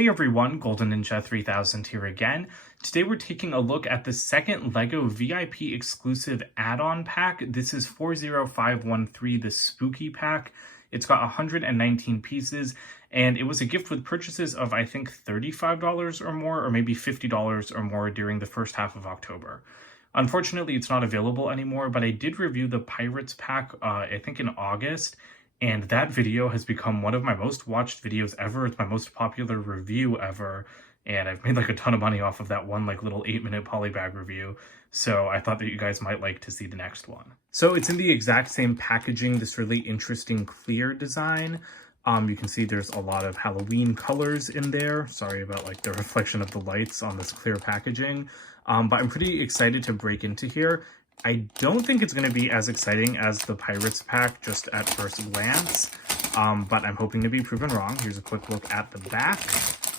Hey everyone, Golden Ninja 3000 here again. Today we're taking a look at the second LEGO VIP exclusive add-on pack. This is 40513, the Spooky Pack. It's got 119 pieces, and it was a gift with purchases of, I think, $35 or more, or maybe $50 or more during the first half of October. Unfortunately, it's not available anymore, but I did review the Pirates pack, I think in August, and that video has become one of my most watched videos ever. It's my most popular review ever, and I've made like a ton of money off of that one like little 8-minute polybag review. So I thought that you guys might like to see the next one. So it's in the exact same packaging, this really interesting clear design. You can see there's a lot of Halloween colors in there. Sorry about like the reflection of the lights on this clear packaging. But I'm pretty excited to break into here. I don't think it's going to be as exciting as the Pirates pack just at first glance, but I'm hoping to be proven wrong. Here's a quick look at the back,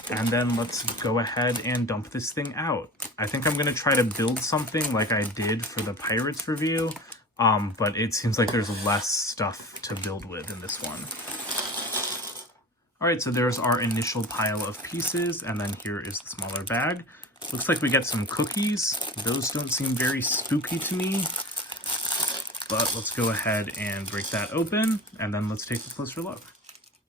and then let's go ahead and dump this thing out. I think I'm going to try to build something like I did for the Pirates review, but it seems like there's less stuff to build with in this one. Alright, so there's our initial pile of pieces, and then here is the smaller bag. Looks like we get some cookies. Those don't seem very spooky to me, but let's go ahead and break that open, and then let's take a closer look.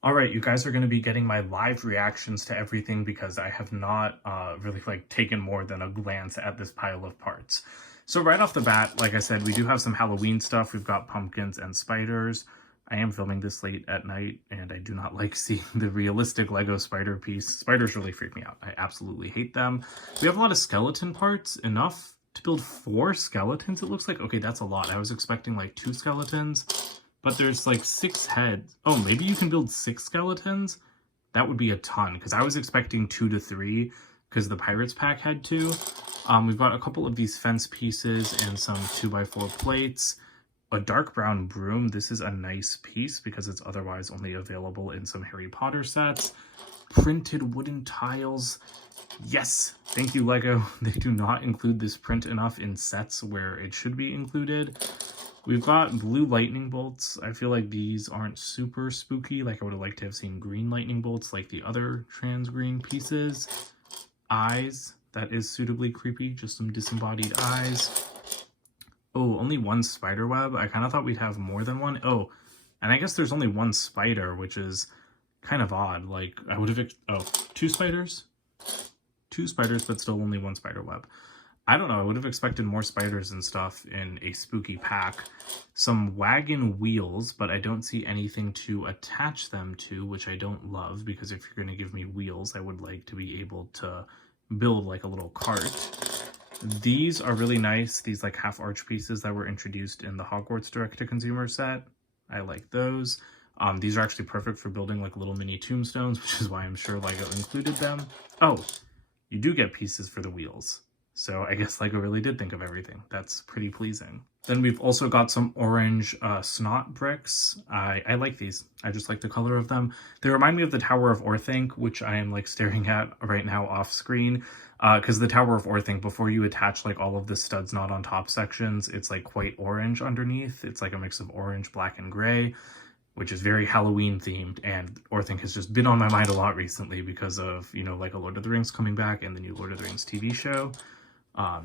Alright, you guys are going to be getting my live reactions to everything because I have not really taken more than a glance at this pile of parts. So right off the bat, like I said, we do have some Halloween stuff. We've got pumpkins and spiders. I am filming this late at night, and I do not like seeing the realistic Lego spider piece. Spiders really freak me out. I absolutely hate them. We have a lot of skeleton parts, enough to build 4 skeletons, it looks like. Okay, that's a lot. I was expecting like 2 skeletons, but there's like 6 heads. Oh, maybe you can build 6 skeletons? That would be a ton, because I was expecting 2 to 3, because the Pirates pack had 2. We've got a couple of these fence pieces and some 2x4 plates. A dark brown broom. This is a nice piece because it's otherwise only available in some Harry Potter sets. Printed wooden tiles. Yes, thank you, Lego. They do not include this print enough in sets where it should be included. We've got blue lightning bolts. I feel like these aren't super spooky. Like I would have liked to have seen green lightning bolts like the other trans green pieces. Eyes. That is suitably creepy. Just some disembodied eyes. Oh, only 1 spider web? I kind of thought we'd have more than one. Oh, and I guess there's only 1 spider, which is kind of odd. Like, I would have... Oh, 2 spiders? 2 spiders, but still only 1 spider web. I don't know. I would have expected more spiders and stuff in a spooky pack. Some wagon wheels, but I don't see anything to attach them to, which I don't love, because if you're going to give me wheels, I would like to be able to build like a little cart. These are really nice, these like half arch pieces that were introduced in the Hogwarts direct-to-consumer set. I like those. These are actually perfect for building like little mini tombstones, which is why I'm sure Lego included them. Oh, you do get pieces for the wheels. So I guess Lego really did think of everything. That's pretty pleasing. Then we've also got some orange snot bricks. I like these. I just like the color of them. They remind me of the Tower of Orthanc, which I am like staring at right now off screen. Because the Tower of Orthanc, before you attach like all of the studs not on top sections, it's like quite orange underneath. It's like a mix of orange, black, and gray, which is very Halloween themed. And Orthanc has just been on my mind a lot recently because of, you know, like a Lord of the Rings coming back and the new Lord of the Rings TV show. I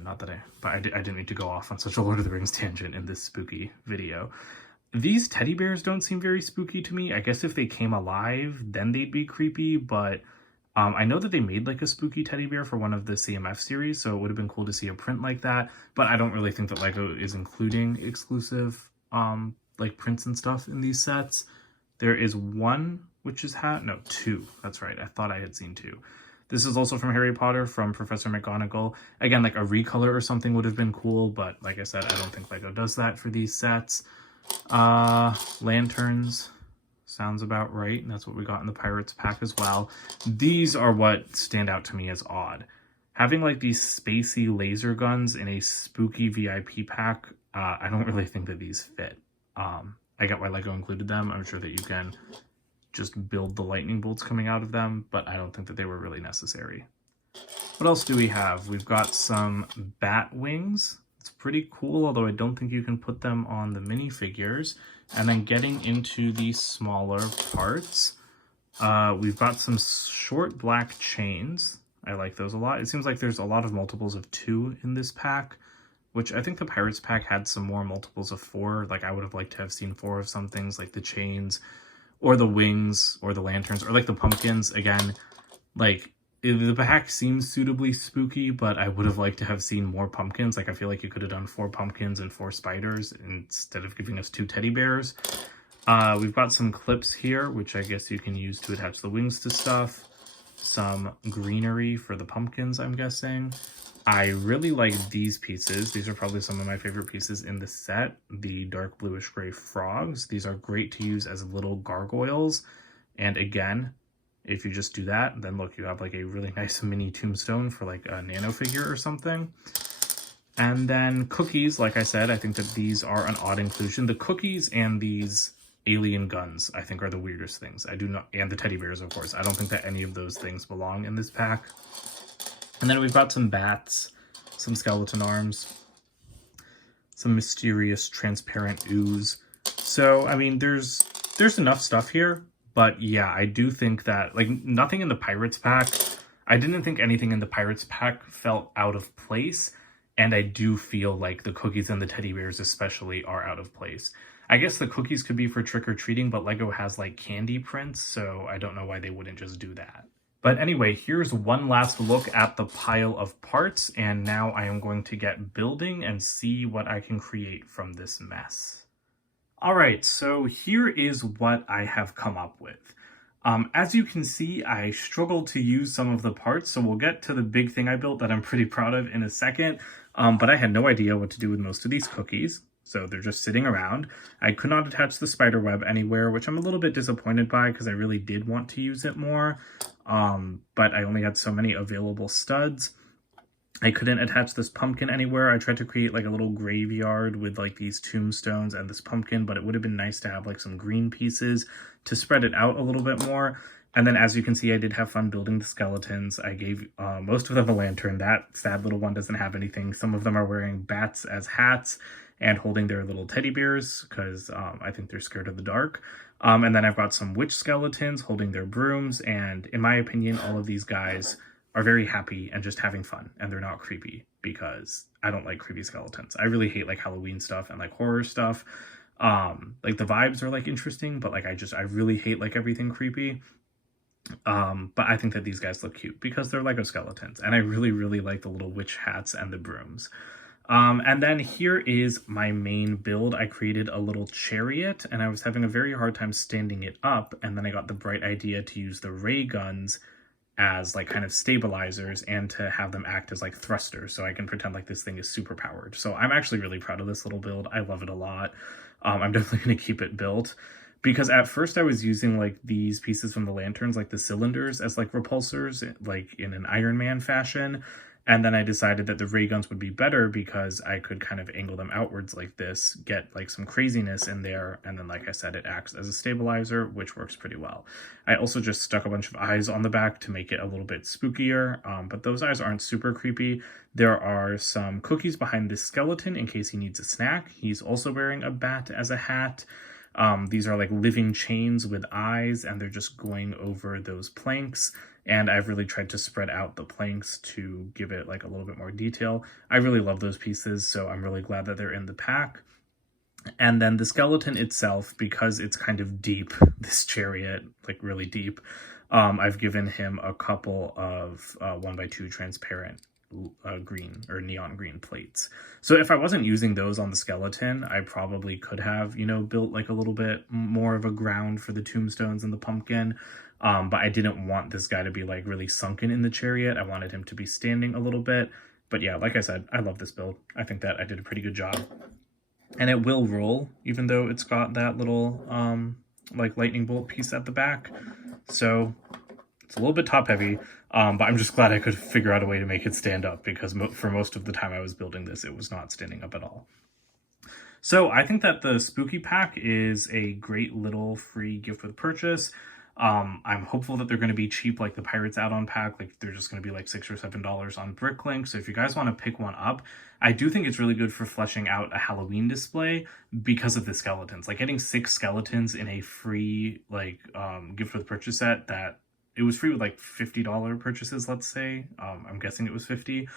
didn't need to go off on such a Lord of the Rings tangent in this spooky video. These teddy bears don't seem very spooky to me. I guess if they came alive, then they'd be creepy, but I know that they made like a spooky teddy bear for one of the CMF series, so it would have been cool to see a print like that, but I don't really think that Lego is including exclusive like prints and stuff in these sets. There is 1 witch's hat, no, 2, that's right, I thought I had seen 2. This is also from Harry Potter, from Professor McGonagall. Again, like a recolor or something would have been cool, but like I said, I don't think Lego does that for these sets. Lanterns. Sounds about right, and that's what we got in the Pirates pack as well. These are what stand out to me as odd. Having like these spacey laser guns in a spooky VIP pack, I don't really think that these fit. I get why Lego included them. I'm sure that you can just build the lightning bolts coming out of them, but I don't think that they were really necessary. What else do we have? We've got some bat wings. It's pretty cool, although I don't think you can put them on the minifigures. And then getting into the smaller parts, We've got some short black chains. I like those a lot. It seems like there's a lot of multiples of 2 in this pack, which I think the Pirates pack had some more multiples of 4. Like, I would have liked to have seen 4 of some things, like the chains, or the wings, or the lanterns, or like the pumpkins. Again, like, the pack seems suitably spooky, but I would have liked to have seen more pumpkins. Like, I feel like you could have done 4 pumpkins and 4 spiders instead of giving us 2 teddy bears. We've got some clips here, which I guess you can use to attach the wings to stuff. Some greenery for the pumpkins, I'm guessing. I really like these pieces. These are probably some of my favorite pieces in the set. The dark bluish gray frogs. These are great to use as little gargoyles. And again, if you just do that, then look, you have like a really nice mini tombstone for like a nano figure or something. And then cookies, like I said, I think that these are an odd inclusion. The cookies and these alien guns, I think, are the weirdest things. I do not, and the teddy bears, of course. I don't think that any of those things belong in this pack. And then we've got some bats, some skeleton arms, some mysterious transparent ooze. So, I mean, there's enough stuff here, but yeah, I do think that, like, nothing in the Pirates pack, I didn't think anything in the Pirates pack felt out of place, and I do feel like the cookies and the teddy bears especially are out of place. I guess the cookies could be for trick-or-treating, but Lego has, like, candy prints, so I don't know why they wouldn't just do that. But anyway, here's one last look at the pile of parts, and now I am going to get building and see what I can create from this mess. Alright, so here is what I have come up with. As you can see, I struggled to use some of the parts, so we'll get to the big thing I built that I'm pretty proud of in a second, but I had no idea what to do with most of these cookies. So they're just sitting around. I could not attach the spider web anywhere, which I'm a little bit disappointed by because I really did want to use it more. But I only had so many available studs. I couldn't attach this pumpkin anywhere. I tried to create like a little graveyard with like these tombstones and this pumpkin, but it would have been nice to have like some green pieces to spread it out a little bit more. And then as you can see, I did have fun building the skeletons. I gave most of them a lantern. That sad little one doesn't have anything. Some of them are wearing bats as hats and holding their little teddy bears because I think they're scared of the dark. And then I've got some witch skeletons holding their brooms. And in my opinion, all of these guys are very happy and just having fun. And they're not creepy because I don't like creepy skeletons. I really hate like Halloween stuff and like horror stuff. Like the vibes are like interesting, but like I really hate like everything creepy. But I think that these guys look cute because they're Lego skeletons. And I really, really like the little witch hats and the brooms. And then here is my main build. I created a little chariot and I was having a very hard time standing it up. And then I got the bright idea to use the ray guns as like kind of stabilizers and to have them act as like thrusters. So I can pretend like this thing is super powered. So I'm actually really proud of this little build. I love it a lot. I'm definitely going to keep it built because at first I was using like these pieces from the lanterns, like the cylinders as like repulsors, like in an Iron Man fashion. And then I decided that the ray guns would be better because I could kind of angle them outwards like this, get like some craziness in there. And then, like I said, it acts as a stabilizer, which works pretty well. I also just stuck a bunch of eyes on the back to make it a little bit spookier, but those eyes aren't super creepy. There are some cookies behind this skeleton in case he needs a snack. He's also wearing a bat as a hat. These are like living chains with eyes, and they're just going over those planks. And I've really tried to spread out the planks to give it like a little bit more detail. I really love those pieces, so I'm really glad that they're in the pack. And then the skeleton itself, because it's kind of deep, this chariot, like really deep, I've given him a couple of 1x2 transparent green or neon green plates. So if I wasn't using those on the skeleton, I probably could have, you know, built like a little bit more of a ground for the tombstones and the pumpkin. But I didn't want this guy to be like really sunken in the chariot. I wanted him to be standing a little bit. But yeah, like I said, I love this build. I think that I did a pretty good job. And it will roll, even though it's got that little like lightning bolt piece at the back. So it's a little bit top heavy, but I'm just glad I could figure out a way to make it stand up because for most of the time I was building this, it was not standing up at all. So I think that the Spooky Pack is a great little free gift with purchase. I'm hopeful that they're going to be cheap like the Pirates add-on pack. Like they're just going to be like $6 or $7 on Bricklink. So if you guys want to pick one up, I do think it's really good for fleshing out a Halloween display because of the skeletons. Like getting 6 skeletons in a free like gift with purchase set that it was free with like $50 purchases, let's say. I'm guessing it was 50.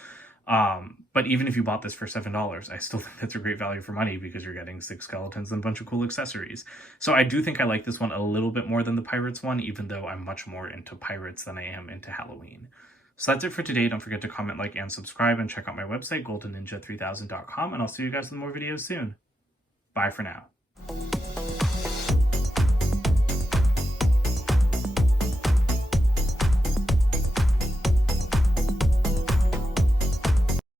But even if you bought this for $7, I still think that's a great value for money because you're getting 6 skeletons and a bunch of cool accessories. So I do think I like this one a little bit more than the Pirates one, even though I'm much more into Pirates than I am into Halloween. So that's it for today. Don't forget to comment, like, and subscribe, and check out my website, goldenninja3000.com, and I'll see you guys in more videos soon. Bye for now.